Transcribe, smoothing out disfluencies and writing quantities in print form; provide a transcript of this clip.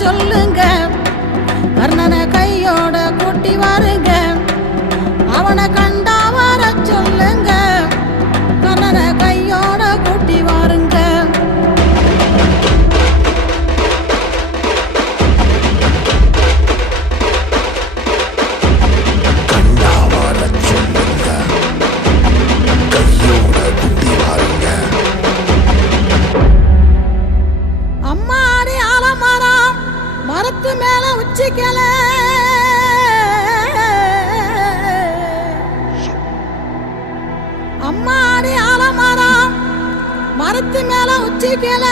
சொல்லுங்க, கர்ணனை கையோட கூட்டி வாருங்க, அவனை கண்டா வர சொல்லுங்க, கர்ணனை கையோட கூட்டி வாருங்க. அம்மாடி ஆலமரம் மரத்து மேல உச்சிக்கல, அம்மாடி ஆலமரம் மரத்து மேல உச்சிக்கல.